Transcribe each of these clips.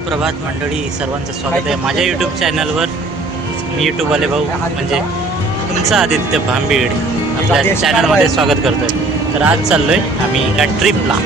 सुप्रभात मंडळी, सर्वांचं स्वागत आहे माझ्या यूट्यूब चॅनलवर. मी यूट्यूबवाले भाऊ म्हणजे तुमचा आदित्य भांबीड आपल्या चॅनलमध्ये स्वागत करतोय. तर आज चाललोय आम्ही एका ट्रिपला.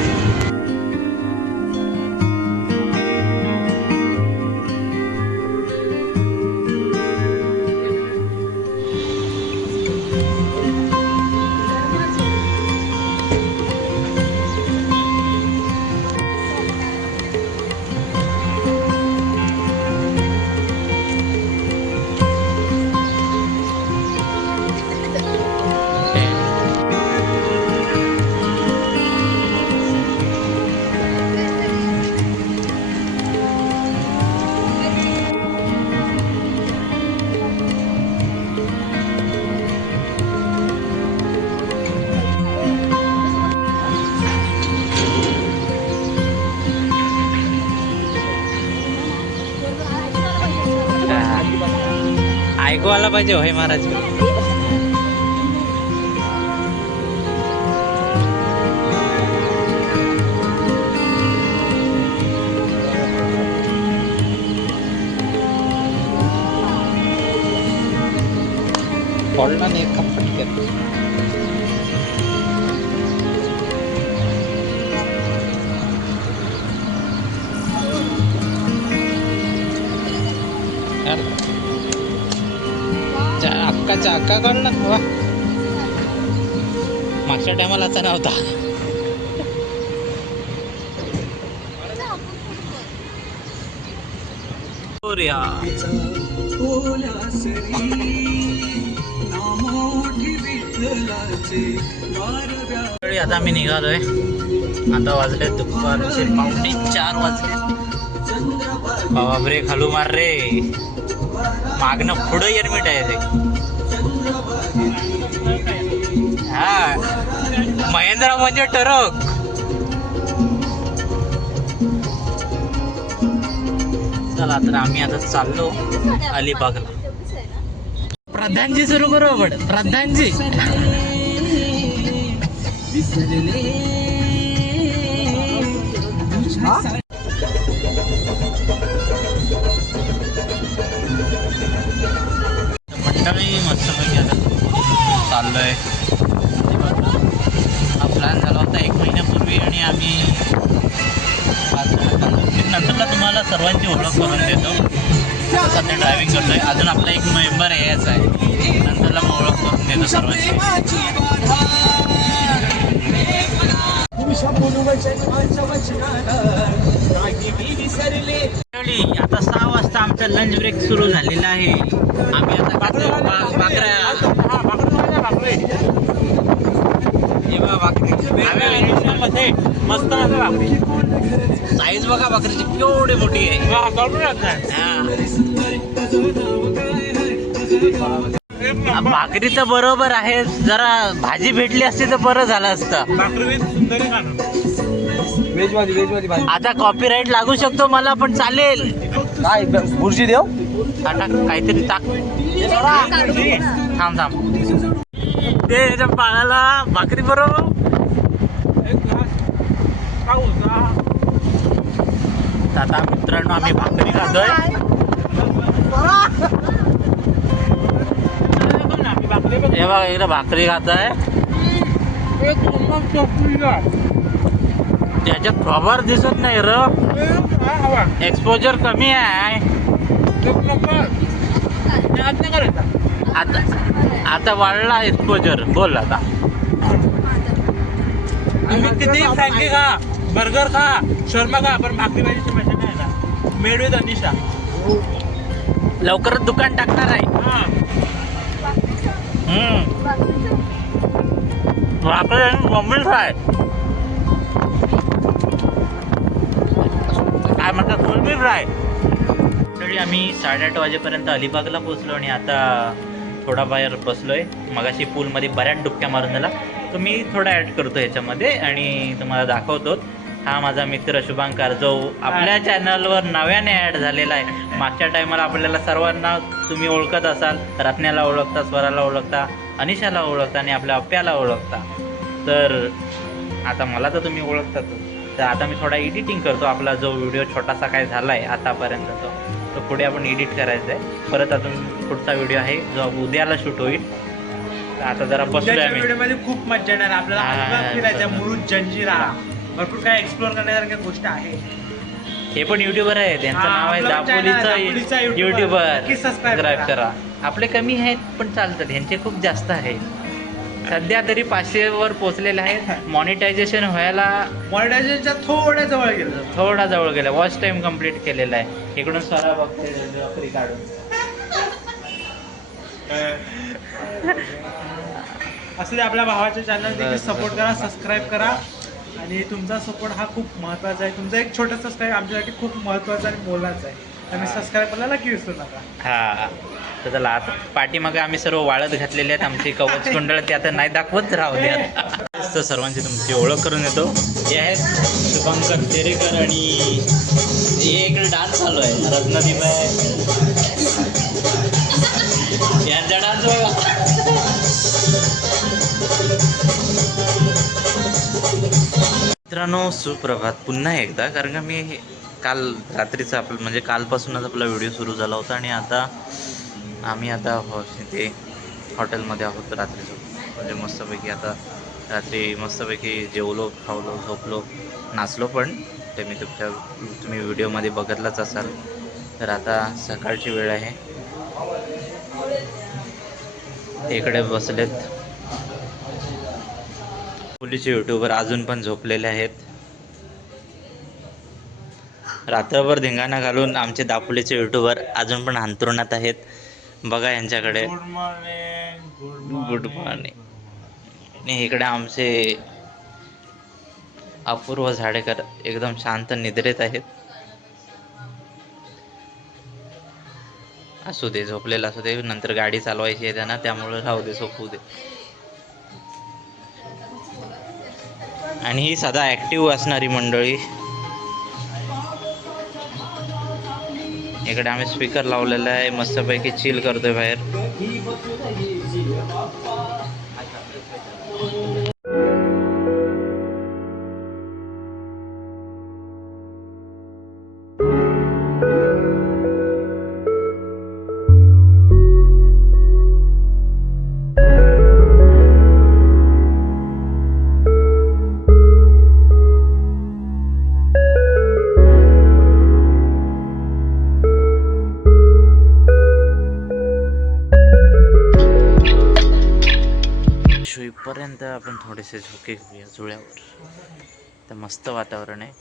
ऐकू आला पाहिजे होय महाराज. पडला नाही एका फटक्यात. अक्का काढला वा. मागच्या टायमाला असा नव्हता. आता आम्ही निघालोय. आता वाजले दुपारचे 3:45 वाजले. बाबा ब्रेक हलू मार रे. मागणं पुढं एरमिट आहे ते. हा महेंद्र म्हणजे ट्रक. चला तर आम्ही आता चाललो अलिबागला. प्रधानजी सुरू करू आपण. प्रधानजी मंडळी मस्तपैकी आता चाललोय. हा प्लॅन झाला होता 1 महिन्यापूर्वी आणि आम्ही नंतरला तुम्हाला सर्वांची ओळख करून देतो. सध्या ड्रायव्हिंग करतोय. अजून आपला एक मेंबर यायचा आहे. नंतरला मग ओळख करून देतो सर्वांची. आता 6 वाजता आमचा लंच ब्रेक सुरू झालेला आहे. आम्ही आता मस्त साईज बघा भाकरीची केवढी मोठी आहे. भाकरी तर बरोबर आहे. जरा भाजी भेटली असती तर बरं झालं असतं. आता कॉपीराईट लागू शकतो मला, पण चालेल. काय बुर्जी देव आता काहीतरी टाक. थांब ते ह्याच्या पाळाला भाकरी बरोबर. आता मित्रांनो आम्ही भाकरी खातोय. हे बघा इकडे भाकरी खाताय. त्याच्यात खबर दिसत नाही र. एक्सपोजर कमी आहे. आता वाढला एक्सपोजर. बोल आता. तुम्ही किती फ्रँकी खा, बर्गर खा, शर्मा खा, पण भाकरी भाजीची मजा नाही ना. मेड विथ अनिशा लवकरच दुकान टाकणार आहे. भाकरी मम्मी फ्राय काय म्हणतात, मम्मी फ्राय. तरी आम्ही 8:30 वाजेपर्यंत अलिबागला पोहोचलो आणि आता थोडा बाहेर बसलोय. मगाशी पूलमध्ये बऱ्याच डुबक्या मारून झाला. तर मी थोडा ॲड करतो ह्याच्यामध्ये आणि तुम्हाला दाखवतो. हा माझा मित्र शुभांकर, जो आपल्या चॅनलवर नव्याने ॲड झालेला आहे. मागच्या टायमाला आपल्याला सर्वांना तुम्ही ओळखत असाल. रत्न्याला ओळखता, स्वराला ओळखता, अनिशाला ओळखता आणि आपल्या अप्प्याला ओळखता. तर आता मला तर तुम्ही ओळखतातच. तर आता मी थोडा एडिटिंग करतो. आपला जो व्हिडिओ छोटासा काय झाला आहे आतापर्यंत तो पुढे आपण एडिट करायचा आहे. परत अजून पुढचा व्हिडिओ आहे जो उद्याला शूट होईल. तर आता जरा बसलोय आम्ही. व्हिडिओमध्ये खूप मजा येणार आपल्याला. अलिबाग फिरायचं, मुरुड, जंजिरा, भरपूर काय एक्सप्लोर करण्यासारख्या गोष्टी आहे. हे पण युट्यूबर आहे, त्यांचं नाव आहे दापोलीचा युट्यूबर. नक्की सबस्क्राईब करा. आपले कमी आहेत पण चालतात, ह्यांचे खूप जास्त आहे. सध्या तरी 500 वर पोहोचलेले आहेत. मॉनिटायझेशन व्हायला मॉनिटायझेशनच्या थोड्या जवळ गेलं. वॉच टाइम कम्प्लीट केलेला आहे. इकडून स्वरा बघते काढून. असं आपल्या भावाच्या चॅनल देखील सपोर्ट करा, सबस्क्राईब करा. आणि तुमचा सपोर्ट हा खूप महत्त्वाचा आहे. तुमचा एक छोटा सबस्क्राईब आमच्यासाठी खूप महत्त्वाचा आणि मोलाचा आहे. आणि सबस्क्राईब करायला नक्की विसरू नका. हा, तर चला आता पाठीमागे आम्ही सर्व वाळत घातलेले आहेत. आमची कवच कुंडळ ते आता नाही दाखवत राहू द्या. तर सर्वांची तुमची ओळख करून येतो. हे आहेत शुभंकर तेरेकर आणि हे इकडे डान्स चालू आहे. रत्नदीप आहे, यांचा डान्स बघा. मित्रांनो सुप्रभात पुन्हा एकदा. कारण का मी काल रात्रीचा आपलं म्हणजे कालपासूनच आपला व्हिडिओ सुरू झाला होता आणि आता आम्ही आता इथे हॉटेलमध्ये आहोत रात्रीचं. म्हणजे मस्तपैकी आता रात्री मस्तपैकी जेवलो, खावलो, झोपलो, नाचलो पण. ते मी तुम्ही व्हिडिओमध्ये बघितलंच असाल. तर आता सकाळची वेळ आहे. ते इकडे बसलेत पोलीसचे युट्यूबर, अजून पण झोपलेले आहेत. रात्रभर धिंगाणा घालून आमचे दापोलीचे युट्यूबर अजून पण अंथरुणात आहेत. बघा यांच्याकडे. Good morning. आणि इकडे आमचे अपूर्व झाडेकर एकदम शांत निद्रेत आहेत. असू दे, झोपलेला असू दे. नंतर गाडी चालवायची आहे त्यांना, त्यामुळे राहू दे, झोपू दे. आणि ही सदा ॲक्टिव्ह असणारी मंडळी. इकडे आम्ही स्पीकर लावलेला आहे, मस्तपैकी चिल करतोय बाहेर. पर्यंत आपण थोडेसे झोके घेऊया जुळ्यावर. तर मस्त वातावरण आहे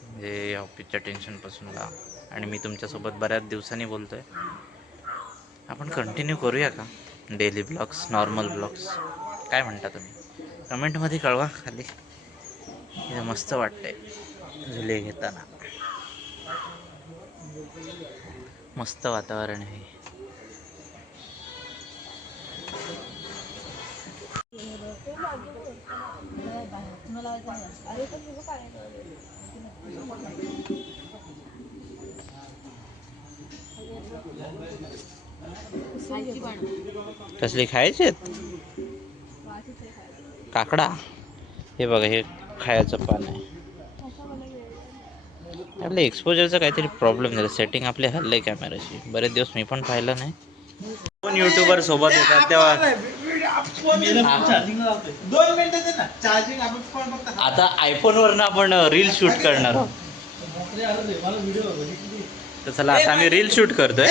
म्हणजे ऑफिसच्या टेन्शनपासून लांब. आणि मी तुमच्यासोबत बऱ्याच दिवसांनी बोलतो आहे. आपण कंटिन्यू करूया का डेली ब्लॉग्स, नॉर्मल ब्लॉग्स? काय म्हणता तुम्ही? कमेंटमध्ये कळवा खाली. हे मस्त वाटतंय झुले घेताना. मस्त वातावरण आहे. कसली खायचे काकडा? हे बघा, हे खायचं पान आहे. आपल्या एक्सपोजरचा काहीतरी प्रॉब्लेम झाला. सेटिंग आपले हल्लंय कॅमेराची. बरेच दिवस मी पण पाहिलं नाही. दोन युट्यूबर सोबत येतात तेव्हा आता आयफोन वरनं आपण रील शूट करणार आहोत. तर चला आता आम्ही रील शूट करतोय.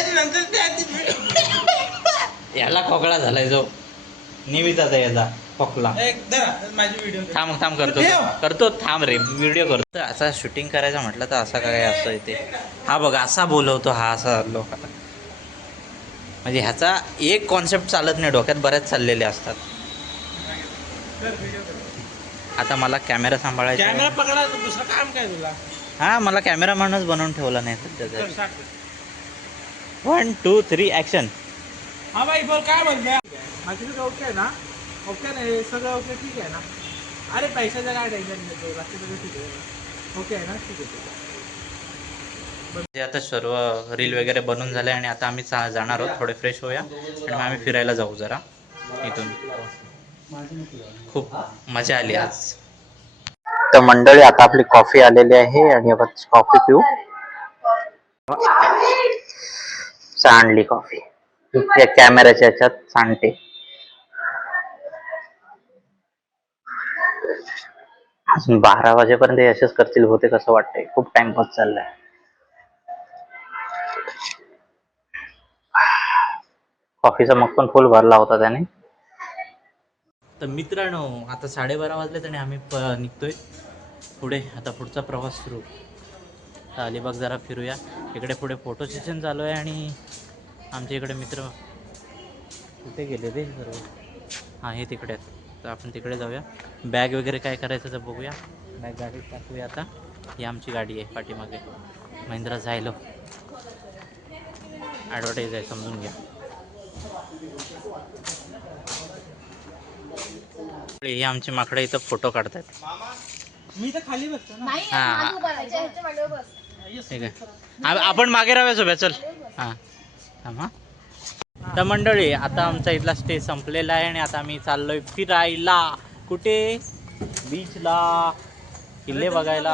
याला खोकला झालाय जो नेहमीचाच आहे याचा खोकला. थांब करतो थांब रे, व्हिडिओ करतो. असा शूटिंग करायचा म्हटलं तर असा काय असं इथे. हा बघा असा बोलवतो हा, असा लोकांना. म्हणजे ह्याचा एक कॉन्सेप्ट चालत नाही, डोक्यात बऱ्याच चाललेले असतात. आता मला कॅमेरा सांभाळायचा. कॅमेरा पकडा, दुसरं काम काय तुला? हा, मला कॅमेरामॅनच बनवून ठेवला नाही सध्या. 1 2 3 ॲक्शन. हा बाई बोल, काय म्हणते? बाकी तुझं ओके आहे ना? ओके नाही सगळं ओके, ठीक आहे ना? अरे पैशाचं काय टेन्शन घेतो, बाकी सगळं ठीक आहे. ओके आहे ना? ठीक आहे. आता सर्व रील वगैरे बनवून झाले आणि आता आम्ही जाणार आहोत. थोडे फ्रेश होऊया आणि मग आम्ही फिरायला जाऊ जरा इथून. खूप मजा आली आज. तर मंडळी आता आपली कॉफी आलेली आहे आणि आपण कॉफी पिऊ. सांडली कॉफी त्या कॅमेऱ्याच्या ह्याच्यात सांडते. अजून 12 वाजेपर्यंत यशच करतील होते कसं वाटतंय. खूप टाइमपास चाललाय. कॉफीचा मग पण फुल भरला होता त्याने. तर मित्रांनो आता 12:30 वाजलेत आणि आम्ही निघतोय पुढे. आता पुढचा प्रवास सुरू. तर अलिबाग जरा फिरूया. इकडे पुढे फोटो सेशन चालू आहे आणि आमच्या इकडे मित्र कुठे गेले ते सर्व. हां हे तिकडे आहेत. तर आपण तिकडे जाऊया. बॅग वगैरे काय करायचं तर बघूया. बॅग गाडीत टाकूया आता. ही आमची गाडी आहे पाठीमागे महिंद्रा झायलो. ॲडव्हर्टाईज आहे समजून घ्या. हे आमची माकडे इथं फोटो काढतात. मी तर खाली बसतो ना. हां ठीक आहे. आपण मागे राहूया सोबत. चल हां हां. तर मंडळी आता आमचा इथला स्टे संपलेला आहे आणि आता आम्ही चाललोय फिरायला. कुठे? बीचला, किल्ले बघायला.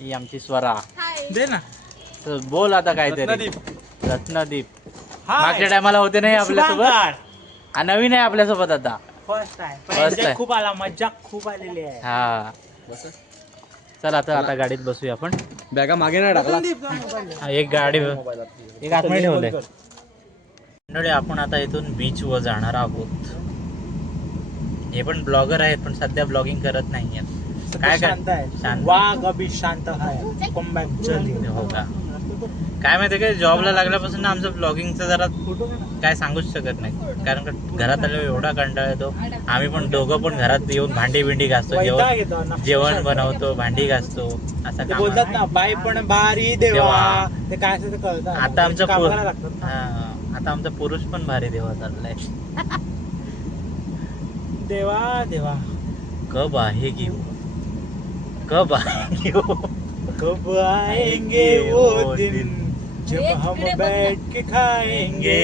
ही आमची स्वरा. दे ना. तर बोल आता काहीतरी. रत्नदीप मागच्या टायमाला होते नाही आपल्यासोबत. हा नवीन आहे आपल्यासोबत आता. First time. खूप आला, मज्जा खूप आलेली आहे. हा चल आता गाडीत बसूया आपण. बॅगा मागे नाही टाकला. एक गाडी एक आतमध्ये ठेवलंय. मंडळी आपण आता इथून बीच वर जाणार आहोत. हे पण ब्लॉगर आहेत पण सध्या ब्लॉगिंग करत नाही आहेत. काय शांत आहे. शांत. वाघ अभि शांत आहे. कम बॅक जल्दी. हो का? काय माहिती काय जॉबला लागल्यापासून ना आमचं ब्लॉगिंगचं जरा काय सांगूच शकत नाही. कारण का घरात आल्यावर एवढा कंटाळा येतो. आम्ही पण दोघं पण घरात येऊन भांडी बिंडी घासतो. जेवण बनवतो, भांडी घासतो. असं काम बोलतात ना बाई पण भारी देवा. ते काय असं कळतं. आता आमचा पुरुष पण भारी देवा चाललाय. देवा देवा कब आएगी वो, कब आएगी वो, कब आएंगे वो दिन जब हम बैठ के खाएंगे.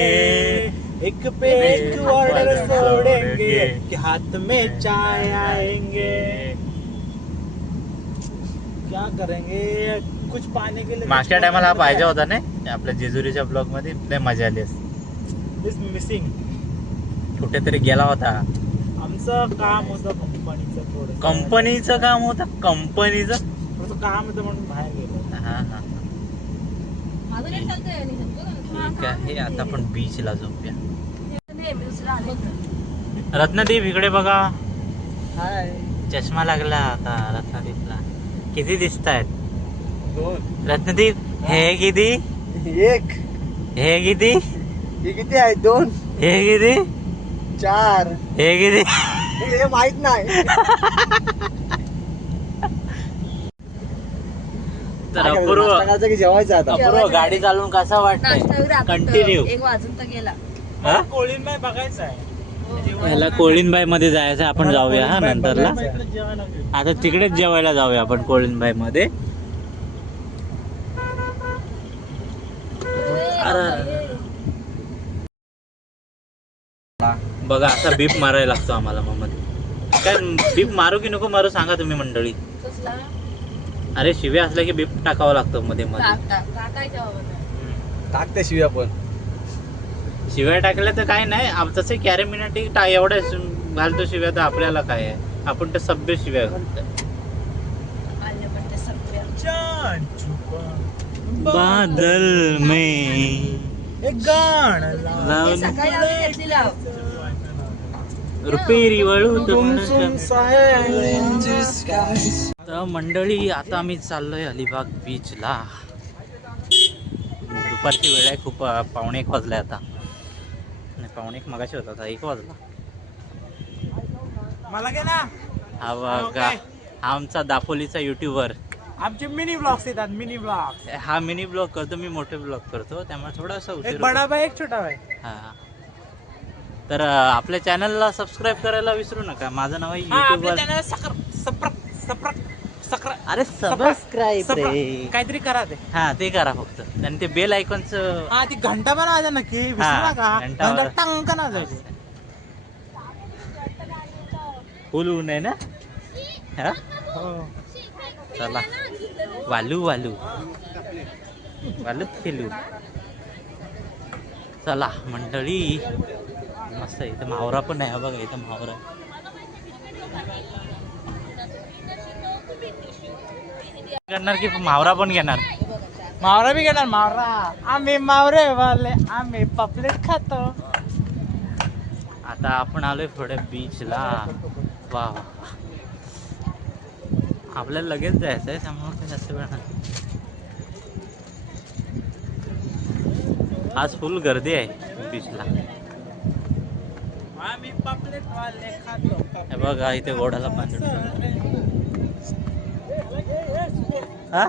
एक पे एक ऑर्डर छोड़ेंगे कि हाथ में चाय आएंगे. क्या करेंगे कुछ पाने के लिए. मागच्या टायमाला हा पाहिजे होता नाही आपल्या जेजुरीच्या ब्लॉग मध्ये. लय मजा आली असती. Is missing. कुठेतरी गेला होता. आमचं काम होतं कंपनीचं. थोडं कंपनीचं काम होतं. कंपनीचं थोडंसं काम होतं म्हणून बाहेर गेलो. हा हा ठीक आहे. आता आपण बीचला जाऊया. रत्नदीप इकडे बघा. हाय. चष्मा लागला आता रत्नदीपला. किती दिसत आहेत 2 रत्नदीप? हे किती? 1 हे किती? हे किती आहे? 2 हे किती? 4 हे किती? हे माहित नाही. तर अपूर्व जेवायचं आता. अपूर्व गाडी चालवून कसा वाटतंय? कंटिन्यू. एक वाजून तर गेला. कोळींबाई बघायचं आहे. ह्याला कोळीनबाई मध्ये जायचं. आपण जाऊया हा नंतरला. आता तिकडेच जेवायला जाऊया आपण कोळीनबाई मध्ये. बघा असा बीप मारायला लागतो आम्हाला मग मध्ये. काय बीप मारू की नको मारू सांगा तुम्ही मंडळी. कसला? अरे शिव्या असल्या की बीप टाकावं लागतं मध्ये मध्ये. टाकते शिव्या पण. शिव्या टाकल्या तर काय नाही. तसे कॅरेमिनाटी एवढ्या घालतो शिव्या तर आपल्याला काय आहे. आपण तर सभ्य शिव्या घालतो. बादल में एक गाण रुपेरी वळू तर मंडळी आता आम्ही चाललोय अलिबाग बीचला. दुपारची वेळ आहे. खूप 1:45 वाजलाय आता. नाही 1:45 मगाशी होता. आता 1 वाजला. मला घे ना. हा बघा हा आमचा दापोलीचा युट्यूबर. आमचे मिनी ब्लॉग्स येतात. Mini blog. हा मिनी ब्लॉग करतो मी. मोठे ब्लॉग करतो त्यामुळे थोडासा उशीर एक बडा बाय एक छोटा बाय. हा तर आपल्या चॅनलला सबस्क्राईब करायला विसरू नका. माझं नाव आहे युट्यूबवर. अरे सबस्क्राईब रे काहीतरी करा ते. हा ते करा फक्त. आणि ते बेल आयकॉनचं हा ती घंटा पण वाजा नक्की विसरू हा, नका. घंटा घंटा टांग का ना जायचं. फुल ऊन आहे ना. हा चला वालू वालू वालूच खेळू. चला मंडळी मस्त आहे. इथं मावरा पण आहे बघा. इथं मावरा करणार की मावरा पण घेणार. मावरा बी घेणार. मावरा आम्ही मावरे वाले आम्ही पपलेट खातो. आता आपण आलोय थोड्या बीचला. वा वा आपल्याला लगेच जायचं आहे त्यामुळे काही जास्त वेळ नाही. आज फुल गर्दी आहे बीचला. आम्ही पपलेट वाले खातो. हे बघा इथे घोडाला पाणी. हा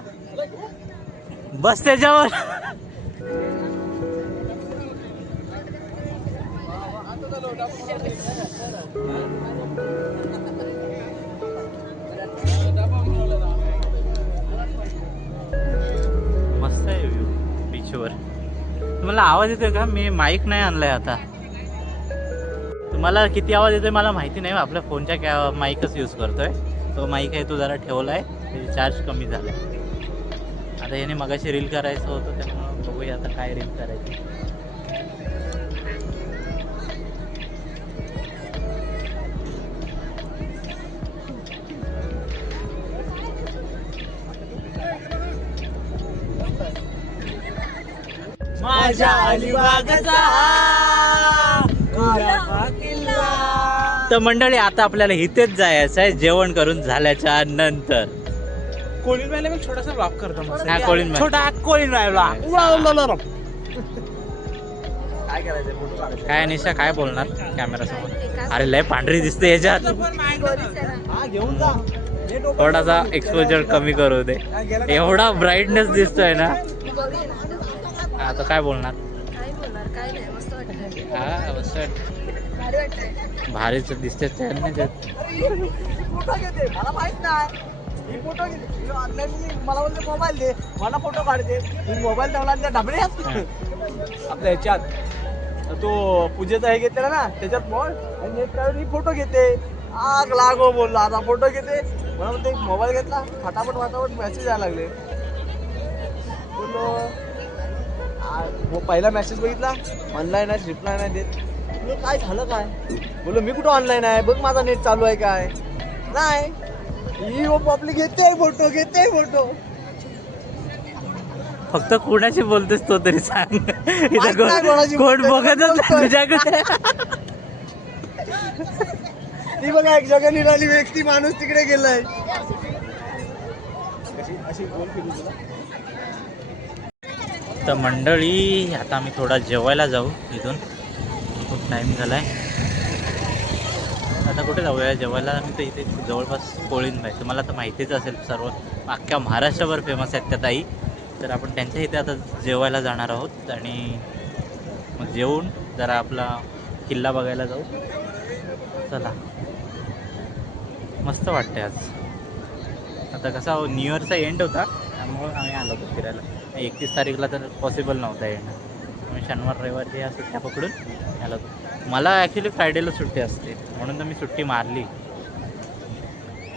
बस त्याच्यावर. मस्त आहे व्ह्यू बीचवर. तुम्हाला आवाज येतोय का? मी माईक नाही आणलाय आता. तुम्हाला किती आवाज येतोय मला माहिती नाही. आपल्या फोनच्या माईकच यूज करतोय. तो माईक आहे तो जरा ठेवलाय. त्याची चार्ज कमी झालाय. आता याने मगाशी रील करायचं होतं त्यामुळं बघूया आता काय रील करायची. माझ्या अलिबागचा किल्ला. तर मंडळी आता आपल्याला इथेच जायचं आहे जेवण करून झाल्याच्या नंतर. कोळीन व्हायला मी छोटासा ब्लॉग करतो मस्त. हा, कोळीन व्हायला. छोटा कोळीन व्हायला. काय करायचं फोटो काढायचे. काय निशा काय बोलणार कॅमेरा समोर? अरे लय पांढरी दिसते याच्यात. हा घेऊन जा. थोडासा एक्सपोजर कमी करू दे. एवढा ब्राईटनेस दिसतोय ना. आता काय बोलणार? हा मस्त भारीच दिसते. फोटो घेते मला माहित नाही. मी फोटो घेते ऑनलाईन. मला बोलते मोबाईल दे मला फोटो काढते. मी मोबाईल ठेवला त्या ढबळे आपल्या ह्याच्यात तो पूजेचा हे घेतलेला ना त्याच्यात बॉल आणि नेट काढून ही फोटो घेते. आग लागो बोलला. आता फोटो घेते मला म्हणते मोबाईल घेतला. फटाफट मेसेज यायला लागले. बोललो पहिला मेसेज बघितला ऑनलाईन आहे रिप्लाय नाही देत. बोललो काय झालं काय? बोललो मी कुठं ऑनलाईन आहे बघ माझा नेट चालू आहे काय नाही. ही पब्लिक घेते फोटो घेते फोटो. फक्त कोणाशी बोलतेस तो तरी सांग. माहित नाही कोणाशी कोण बोलतोय, बघतच नाही तुझ्याकडे. ती बघा एक जगा निघाली व्यक्ती माणूस तिकडे गेलाय. अशी बोल केली तुला. तर मंडळी आता आम्ही थोडा जेवायला जाऊ. इथून खूप टाईम झालाय. आता कुठे जाऊया जेवायला? आम्ही तर इथे जवळपास कोळीनबाई. तुम्हाला तर माहितीच असेल. सर्व अख्ख्या महाराष्ट्रभर फेमस आहेत त्या ताई. तर आपण त्यांच्या इथे आता जेवायला जाणार आहोत. आणि मग जेवून जरा आपला किल्ला बघायला जाऊ. चला मस्त वाटते आज. आता कसा न्यू इयरचा एंड होता त्यामुळं आम्ही आलो होतो फिरायला. 31 तारीखला तर पॉसिबल नव्हता येणं. आम्ही शनिवार रविवारची या सुट्ट्या पकडून आलो होतो. मला ॲक्च्युली फ्रायडेला सुट्टी असते म्हणून तर मी सुट्टी मारली.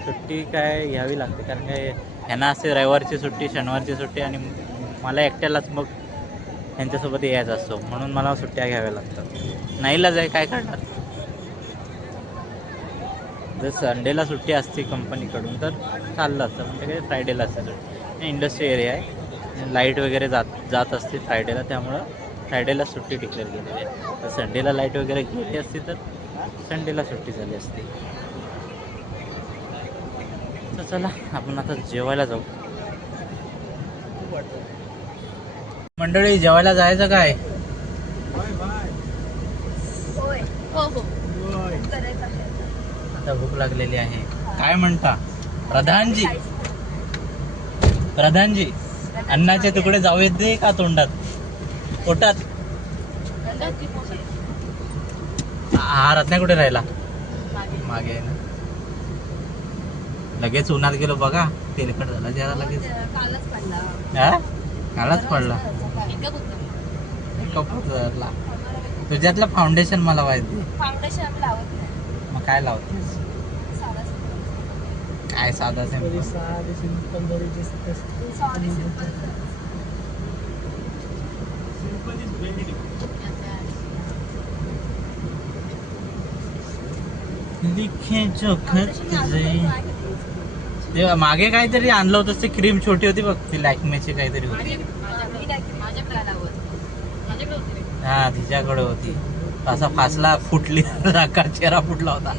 सुट्टी काय घ्यावी लागते कारण काय ह्यांना असते रविवारची सुट्टी शनिवारची सुट्टी आणि मला एकट्यालाच मग ह्यांच्यासोबत यायचं असतो म्हणून मला सुट्ट्या घ्याव्या लागतात. नाहीला जाय काय करणार. जर संडेला सुट्टी असते कंपनीकडून तर चाललं असतं पण ते काही फ्रायडेला असते सुट्टी. इंडस्ट्री एरिया आहे. लाईट वगैरे जात असते फ्रायडेला त्यामुळं फ्रायडेला सुट्टी डिक्लेअर केलेली आहे. तर संडेला लाईट वगैरे गेली असती तर संडेला सुट्टी झाली असती. तर चला आपण आता जेवायला जाऊ. मंडळी जेवायला जायचं काय? आता भूक लागलेली आहे. काय म्हणता प्रधानजी? प्रधानजी अन्नाचे तुकडे जाऊ येत दे का तोंडात पोटात? हा रत्ना कुठे राहिला? मागे आहे ना. लगेच उन्हात गेलो बघा तेलकट झाला जरा लगेच. हा कालाच पडला. कपडा तुझ्यातलं फाउंडेशन मला माहिती. मग काय लावतेस? काय साधा सिंपल. लिखे जो खत ते मागे काहीतरी आणलं होतं ते क्रीम छोटी होती बघ ती लॅक्मेची काहीतरी होती. हा तिच्याकडे होती. असा फासला फुटली चेहरा फुटला होता.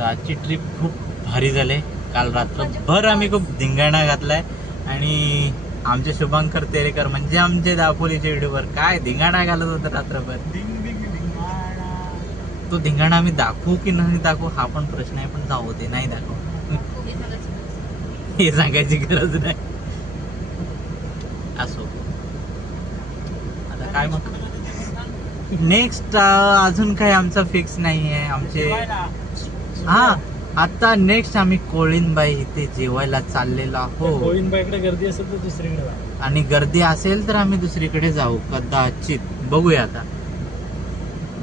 आजची ट्रिप खूप भारी झाली. काल रात्रभर आम्ही खूप धिंगाणा घातलाय आणि आमचे शुभांकर तेरेकर म्हणजे आमचे दापोलीचे व्हिडिओवर काय धिंगाणा घालत होतं रात्रभर. तो धिंगाणा आम्ही दाखवू की नाही दाखवू हा पण प्रश्न आहे, पण जाऊ दे नाही दाखवू हे सांगायची गरज नाही. असो आता काय मग नेक्स्ट अजून काही आमचा फिक्स नाही आहे आमचे. हा आता नेक्स्ट आम्ही कोळीनबाई इथे जेवायला चाललेलो आहोत. कोळीनबाईकडे गर्दी असेल तर दुसरीकडे जा. आणि गर्दी असेल तर आम्ही दुसरीकडे जाऊ कदाचित, बघूया आता.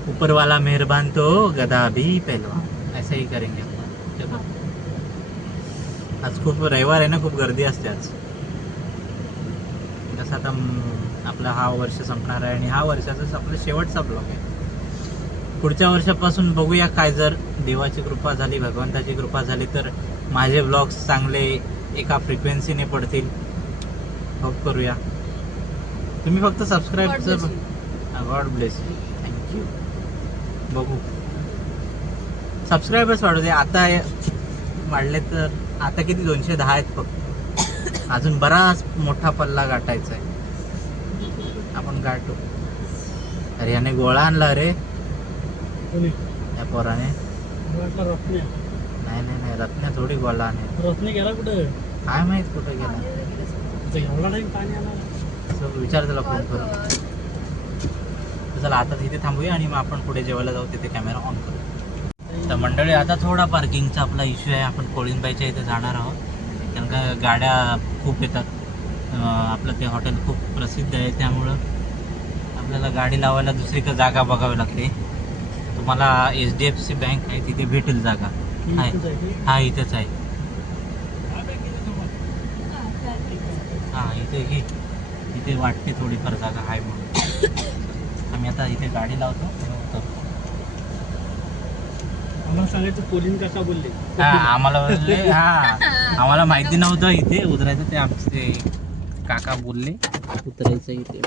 ऊपर वाला मेहरबान तो गदा भी पहलवान ऐसा ही करेंगे. चलो आज खूप रविवार आहे ना, खूप गर्दी असते आज. जसं आता आपला हा वर्ष संपणार आहे आणि हा वर्षाचाच आपला शेवटचा ब्लॉग आहे. पुढच्या वर्षापासून बघूया काय, जर देवाची कृपा झाली भगवंताची कृपा झाली तर माझे ब्लॉग्स चांगले एका फ्रिक्वेन्सीने पडतील. होप करूया. तुम्ही फक्त subscribe. God bless you. Thank you. बघू सबस्क्रायबर्स वाढू दे. आता वाढले तर आता किती 210 आहेत फक्त. अजून बराच मोठा पल्ला गाठायचा आहे. आपण गाठू. अरे याने गोळा आणला रे या पोराने. नाही नाही नाही रत्न्या थोडी गोळा आणेल. रत्ने गेला कुठे काय माहित कुठे गेला. एवढा टाइम पाणी आला. विचार त्याला फोन करून. चला आता तिथे थांबूया आणि मग आपण पुढे जेवायला जाऊ. तिथे कॅमेरा ऑन करू. तर मंडळी आता थोडा पार्किंगचा आपला इश्यू आहे. आपण कोळीनबाईच्या इथे जाणार आहोत कारण का गाड्या खूप येतात. आपलं ते हॉटेल खूप प्रसिद्ध आहे त्यामुळं आपल्याला गाडी लावायला दुसरीकडे जागा बघावी लागते. तुम्हाला HDFC बँक आहे तिथे भेटेल जागा. हा इथेच आहे. हा इथे घे. इथे वाटते थोडीफार जागा आहे म्हणून आम्ही आता इथे गाडी लावतो. आम्हाला सांगायचं कोलिन काका बोलले. हा आम्हाला बोलले. हा आम्हाला माहिती नव्हतं इथे उतरायचं. ते आमचे काका बोलले उतरायचं इथे.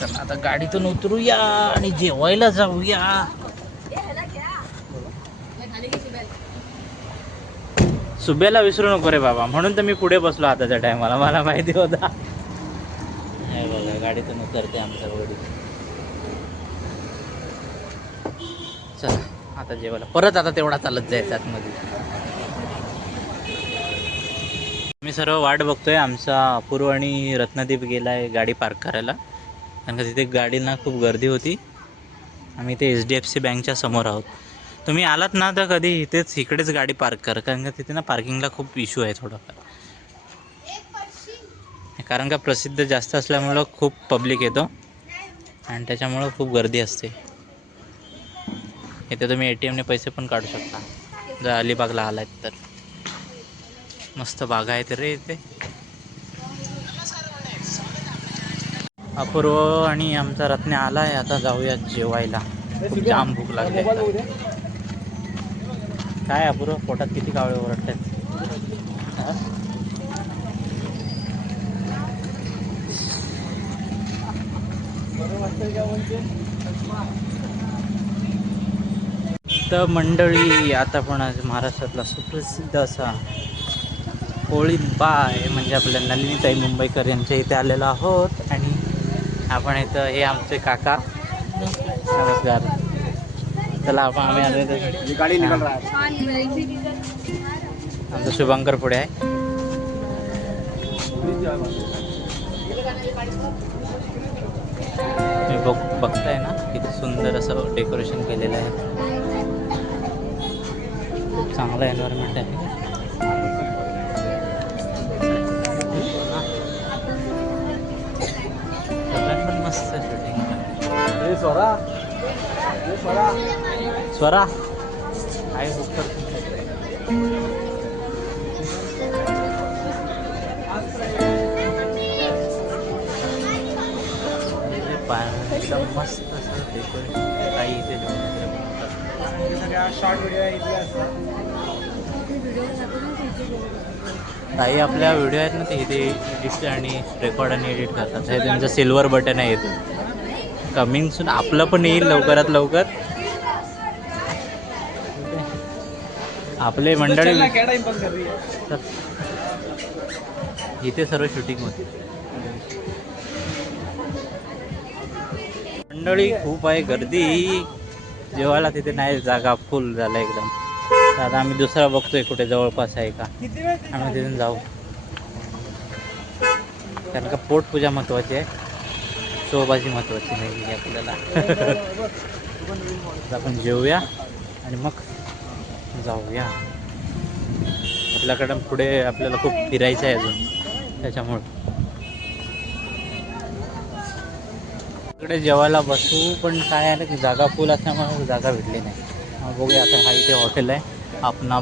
चला आता गाडीतून उतरूया आणि जेवायला जाऊया. सुब्याला विसरू नको रे बाबा, म्हणून तर मी पुढे बसलो आताच्या टायमाला. मला माहिती होता. हे बघा गाडीतून उतरते आमच्या गाडी. चला आता जेवायला. परत आता तेवढा चालत जायचं आतमध्ये. मी सर्व वाट बघतोय. आमचा अपूर्व आणि रत्नदीप गेलाय गाडी पार्क करायला कारण का तिथे गाडीला खूप गर्दी होती. आम्ही ते HDFC बँकच्या समोर आहोत. तुम्ही आलात ना तर कधी इकडेच गाडी पार्क करा कारण का तिथे ना पार्किंगला खूप इश्यू आहे थोडाफार. कारण का प्रसिद्ध जास्त असल्यामुळं खूप पब्लिक येतो आणि त्याच्यामुळं खूप गर्दी असते. इथे तुम्ही ATMने पैसे पण काढू शकता जर अलिबागला आलात तर. मस्त बागा आहेत रे इथे. अपूर्व आणि आमचा रत्न्या आला आहे. आता जाऊया जेवायला. खूप जाम भूक लागली. काय अपूर्व पोटात किती कावळे ओरडतात. तर मंडळी आता पण आज महाराष्ट्रातला सुप्रसिद्ध असा कोळीनबाई म्हणजे आपल्या नलिनीताई मुंबईकर यांच्या इथे आलेलो आहोत. आणि आपण इथं हे आमचे काका. नमस्कार. चला आपण आम्ही आलो. गाडी निघाल रहा. आमचा शुभांकर पुढे आहे. तुम्ही बघताय ना किती सुंदर असं डेकोरेशन केलेलं आहे. खूप चांगलं एन्व्हायरमेंट आहे. स्वरा काय उत्तर तुमच्याकडे? एकदम मस्त असं डेकोरेशन काही इथे जेवण वगैरे बनवतात. सगळ्या शॉर्ट व्हिडिओ इथले असतात. काही आपल्या व्हिडिओ आहेत ना ते इथे एडिट आणि रेकॉर्ड आणि एडिट करतात. हे त्यांचं सिल्वर बटन आहे इथं. कमिंग सून आपलं पण येईल लवकरात लवकर. आपले मंडळी इथे सर्व शूटिंग होते. मंडळी खूप आहे, गर्दी जेवायला तिथे नाही, जागा फुल झाला एकदम. तर आता आम्ही दुसरा बघतोय कुठे जवळपास आहे का, आम्ही तिथून जाऊ. कारण का पोटपूजा महत्वाची आहे, शोबाजी महत्वाची नाही आहे आपल्याला. आपण जेवूया आणि मग जाऊया. आपल्याकडं पुढे आपल्याला खूप फिरायचं आहे अजून, त्याच्यामुळं इकडे जेवायला बसू, पण काय आहे की जागा फुल असल्यामुळे जागा भेटली नाही. बघूया आता. हा इथे हॉटेल आहे आपणा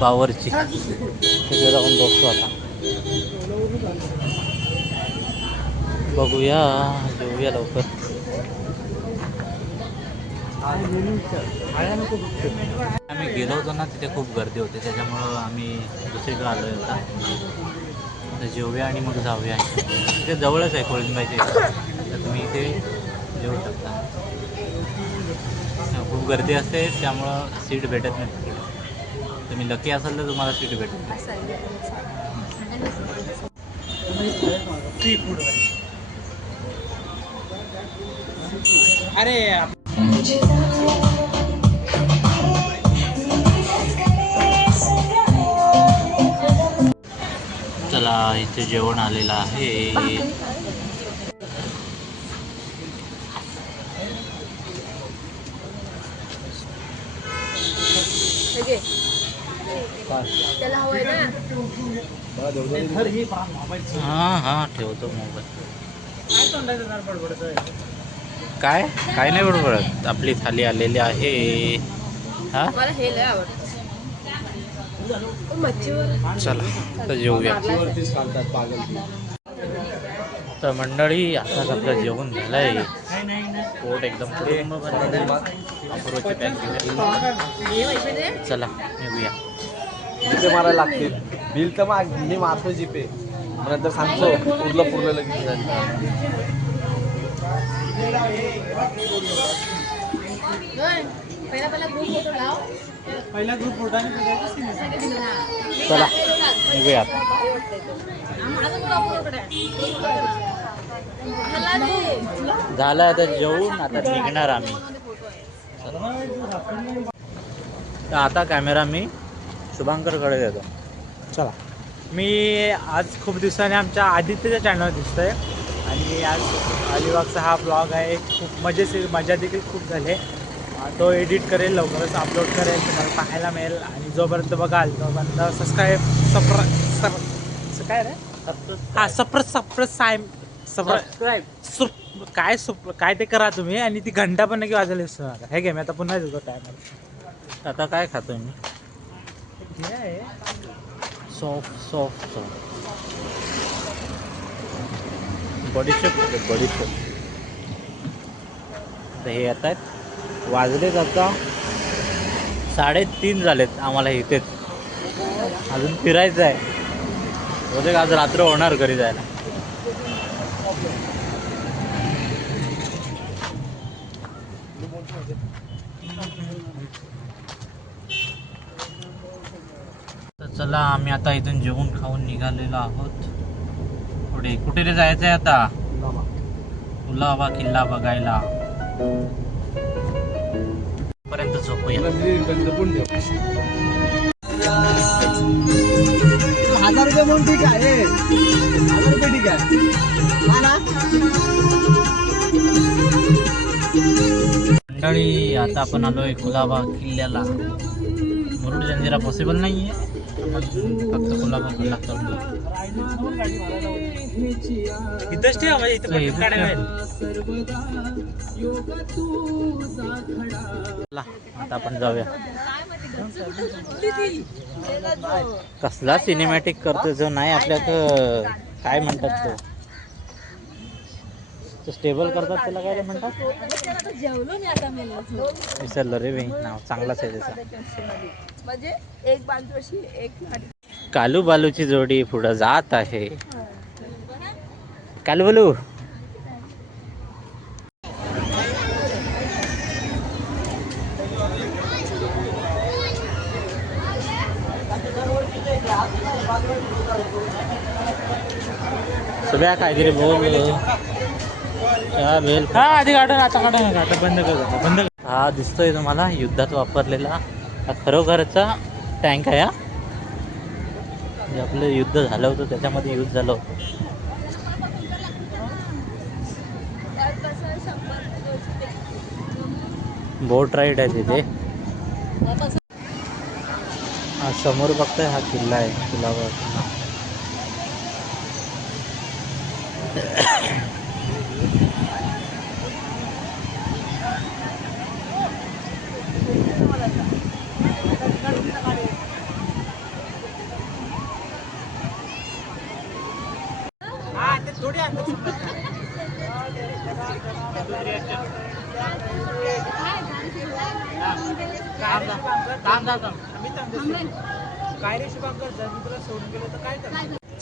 बावरची, तिथे जाऊन बसतो आता. बघूया, जेवूया लवकर. आम्ही गेलो होतो ना तिथे खूप गर्दी होती, त्याच्यामुळं आम्ही दुसरीकडे आलो होता. आता जेवूया आणि मग जाऊया. तिथे जवळच आहे कोळिंबाचे, तर तुम्ही इथे जेवू शकता. खूप गर्दी असते त्यामुळं सीट भेटत नाही तिकडे. तुम्ही लकी असाल तर तुम्हाला सीट भेटत नाही. सी फूड अरे चला, इथे जेवण आलेलं आहे. हां ठेवतो मोबाईल. काय काय नाही बरोबर. आपली थाली आलेली आहे. हा चला तर जेवूया. तर मंडळी आताच आपलं जेवण झालंय. पोट एकदम अपूर्वची पॅक घेऊया. चला निघूया. जिपे मारायला लागते. बिल तर मग मी मारतो जिपे, नंतर सांगतो पुरलं लगेच. पहिला ग्रुप फोटो चला निघूया. झालं आता जेवून, आता निघणार आम्ही. तर आता कॅमेरा मी शुभांकरकडे देतो. चला. मी आज खूप दिवसांनी आमच्या आदित्यच्या चॅनलवर दिसतोय आणि आज अलिबागचा हा ब्लॉग आहे. खूप मजा देखील खूप झाली. तो एडिट करेल, लवकरच अपलोड करेल, तुम्हाला पाहायला मिळेल. आणि जोपर्यंत बघाल तोपर्यंत काय रे काय ते करा तुम्ही. आणि ती घंटा पण नाही वाजायला विसरू नका. हे घे, मी आता पुन्हा देतो टायमर. आता काय खातोय मी? सॉफ्ट बडीशेप. तर हे येत आहेत. वाजलेत आता 3:30 झालेत. आम्हाला इथेच अजून फिरायचं आहे. बहुतेक आज रात्र होणार घरी जायला. तर चला, आम्ही आता इथून जेवून खाऊन निघालेलो आहोत. कुठे रे जायचं आहे आता? कुलाबा किल्ला बघायला. पर्यंत झोपूया. 1000 रुपये म्हणून ठीक आहे. 1000 रुपये ठीक आहे. मंडळी आता आपण आलोय कुलाबा किल्ल्याला. मुरुड जंजिरा पॉसिबल नाही आहे, फक्त कोल्हापूर लागतं. इथंच ठेवा म्हणजे इथं पटकन काढायला होईल. चला, आता आपण जाऊया. कसला सिनेमॅटिक करतो जो नाही आपल्याक काय म्हणतात तो स्टेबल करतात त्याला काय म्हणतात विसरलं रे मी नाव. चांगलाच आहे त्याचा. म्हणजे एक बांधवशी एक कालू बालूची जोडी पुढं जात आहे. कालू बालू सगळ्या काहीतरी बोल काय बेल. हा आधी काढा आता काढा ना काढा बंद कर बंद कर. हा दिसतोय तुम्हाला युद्धात वापरलेला हा खरोखरचा टँक आहे. हा म्हणजे आपलं युद्ध झालं होतं त्याच्यामध्ये यूज झालं होतं. बोट राईड आहे तिथे. हा समोर बघताय हा किल्ला आहे. किल्ल्यावर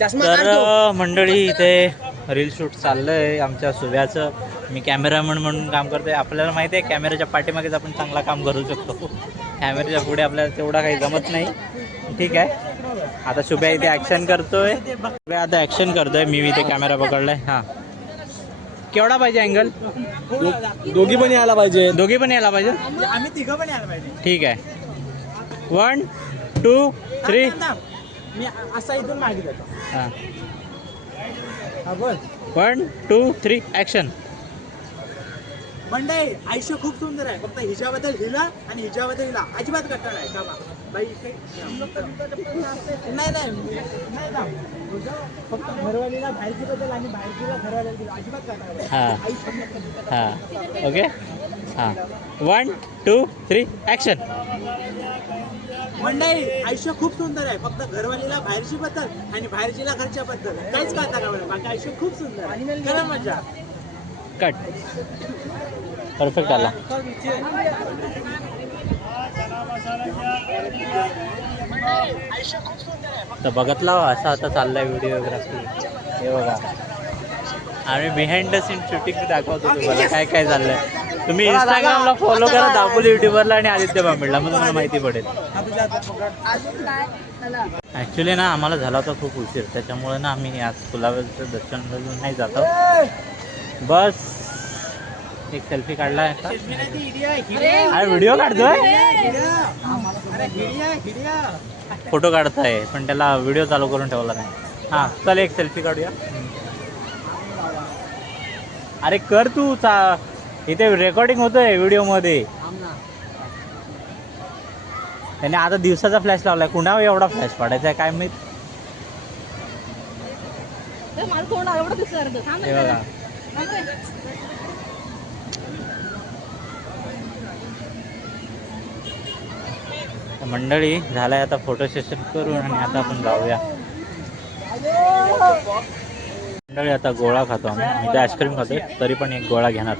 तर मंडळी इथे रील शूट चाललंय आमच्या सुव्याचं. मी कॅमेरामन म्हणून काम करतोय. आपल्याला माहिती आहे कॅमेऱ्याच्या पाठीमागेच आपण चांगला काम करू शकतो. कॅमेऱ्याच्या पुढे आपल्याला तेवढा काही जमत नाही. ठीक आहे. आता शुभ्या इथे ॲक्शन करतोय. शुभ्या आता ॲक्शन करतोय. मी इथे कॅमेरा पकडलाय. हां केवढा पाहिजे अँगल? दोघी पण यायला पाहिजे. दोघी पण यायला पाहिजे. आम्ही तिघं पण यायला पाहिजे. ठीक आहे. 1 2 3. मी असा इथून मागे जातो. हां हा बोल. 1 2 3 ॲक्शन. मंडळी आयुष्य खूप सुंदर आहे. फक्त हिच्याबद्दल हिला आणि हिच्याबद्दल हिला अजिबात कट्टा नाही. का बाई नाही नाही नाही का फक्त घरवालीला बाहेरची आणि बाहेरचीला घरवाल्याला दिला अजिबात कट्टा नाही. हां हां ओके. हां 1 2 3 ॲक्शन. मंडळी आयुष्य खूप सुंदर आहे. फक्त घरवालीला बाहेरची बद्दल आणि बाहेरचीला घरच्या बद्दल काहीच कळता का मला. बाकी आयुष्य खूप सुंदर आहे. करा मजा. कट. परफेक्ट आला. तर बघतला असा आता चाललाय व्हिडिओग्राफी. हे बघा आम्ही बिहाइंड द सीन शूटिंग दाखवतो तुम्हाला काय काय चाललंय. तुम्ही इंस्टाग्रामला फॉलो करा दापोली युट्यूबरला आणि आदित्य बांबिडला मग तुम्हाला माहिती पडेल. अजून काय चला. ॲक्च्युली ना आम्हाला झाला होता खूप उशीर. त्याच्यामुळे ना आम्ही आज कुलाब्याचं दर्शन घालून नाही जातो. बस एक सेल्फी काढलाय का? अरे व्हिडिओ काढतोय. फोटो काढताय पण त्याला व्हिडिओ चालू करून ठेवला नाही. हां चल एक सेल्फी काढूया. अरे कर तू इथे रेकॉर्डिंग होतोय व्हिडिओमध्ये. त्याने आता दिवसाचा फ्लॅश लावलाय. कुणावर एवढा फ्लॅश पाडायचा आहे काय माहित. हे बघा मंडळी झालाय आता फोटो सेशन करून आणि आता आपण जाऊया. मंडळी आता गोळा खातो आम्ही. इथे आईस्क्रीम खातोय तरी पण एक गोळा घेणार.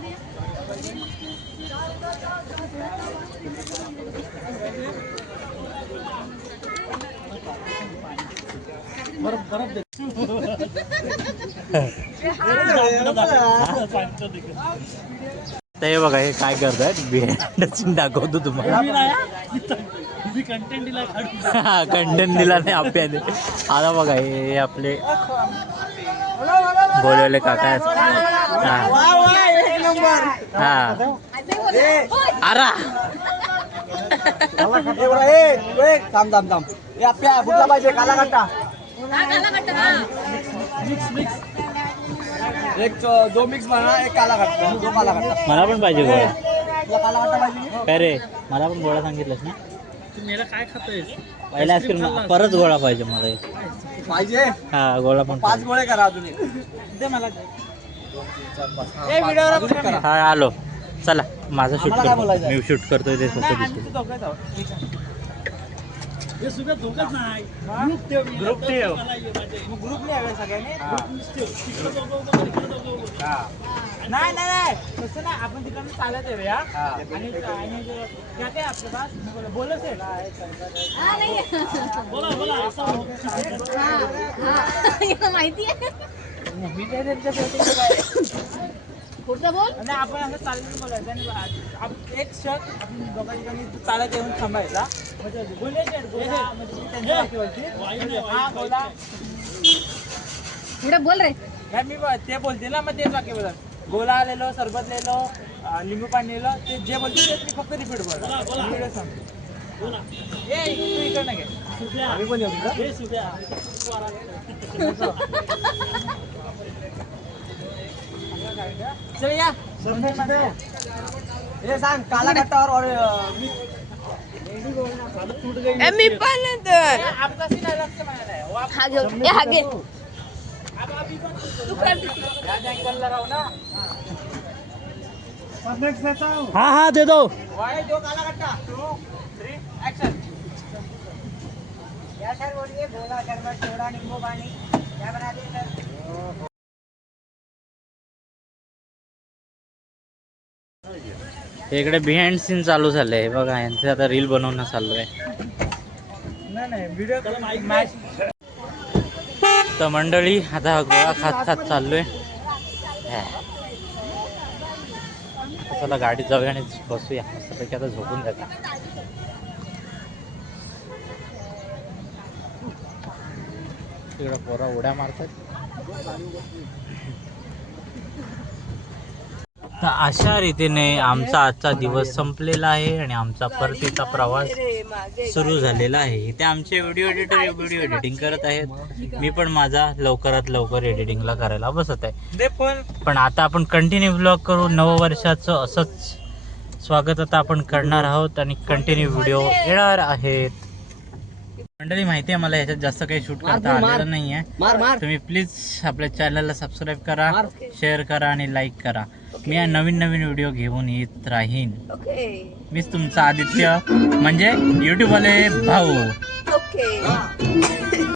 तर हे बघा हे काय करतायत. बिहाइंड दाखवतो तुम्हाला. कंटेंट दिला नाही आपल्याने. आता बघा हे आपले बोलवले काका आहेत. हा आरा थांब थांब थांब. हे आपल्या कुठला पाहिजे काला काटा. एक दो मिक्स बना एक काला काटा. दो काला काटा. मला पण पाहिजे गोळा. तुला काला काटा पाहिजे. काय रे मला पण गोळा सांगितलंस ना. मेला काय खातोय पहिला आईस्क्रीम परत गोळा पाहिजे मला एक. पाहिजे हा गोळा पण 5 गोळे करा अजून एक. दे मला ए व्हिडिओ करा. हा आलो चला माझा शूट आम्हाला काय करतो बोलायचं? मी शूट करतोय ते फक्त दिसतो. ग्रुप ठेव ग्रुप नाही सगळ्यांनी नाही नाही नाही तसं नाही आपण तिकडून चालत येऊया आणि क्या काय आपल्या पास बोलत आहे माहिती आहे मी काय त्यांच्या पुढचं बोल आणि आपण असं चालत बोलायचं आणि एक शर्ट आपण दोघा ठिकाणी चालत येऊन थांबायचा म्हणजे बोलायचे म्हणजे त्यांच्या वाक्यावरती हा बोला पुढे बोल रे काय मी ते बोलते ना मग तेच वाक्य बोला गोला आलेलो सरबत लिहिलो लिंबू पाणी लिहिलं ते जे बोलते तेच मी फक्त रिपीट बोला व्हिडिओ सांगतो ए तू इकडनं घे आम्ही पण येऊ चल या हे सांग काला कट्टावर और मी पण तर आपला सीन आहे लक्ष मला नाही हा घेऊ ए हा घे हा हा दे दो वाय दो काला कट्टा 2 3 एक्शन या सर बोलिए गोला शरबत सोडा नींबू पानी क्या बना दिए सर इकडे बिहाइंड सीन चालू झालंय बघा यांचे आता रील बनवणं चालू आहे. नाही नाही व्हिडिओ मॅच तर मंडळी आता गोळा खात खात चाललोय. चला गाडीत जाऊया आणि बसूया मस्तपैकी आता झोपून जाता. तिकडं पोरा उड्या मारतात. तर अशा रीतीने आमचा आजचा दिवस संपलेला आहे आणि आमचा परतीचा प्रवास सुरू झालेला आहे. इथे आमचे व्हिडिओ एडिटर व्हिडिओ एडिटिंग करत आहेत. मी पण माझा लवकरात लवकर एडिटिंगला करायला बसत आहे. दे पण आता आपण कंटिन्यू व्लॉग करू. नववर्षाचं असंच स्वागत आता आपण करणार आहोत आणि कंटिन्यू व्हिडिओ येणार आहेत. मंडळी माहिती आहे मला याच्यात जास्त काही शूट करता आलेलं नाही आहे. तुम्ही प्लीज आपल्या चॅनलला सबस्क्राईब करा, शेअर करा आणि लाईक करा. मी नवीन नवीन व्हिडिओ घेऊन येत राहीन. मीच तुमचा आदित्य म्हणजे युट्यूबवाले भाऊ. ओके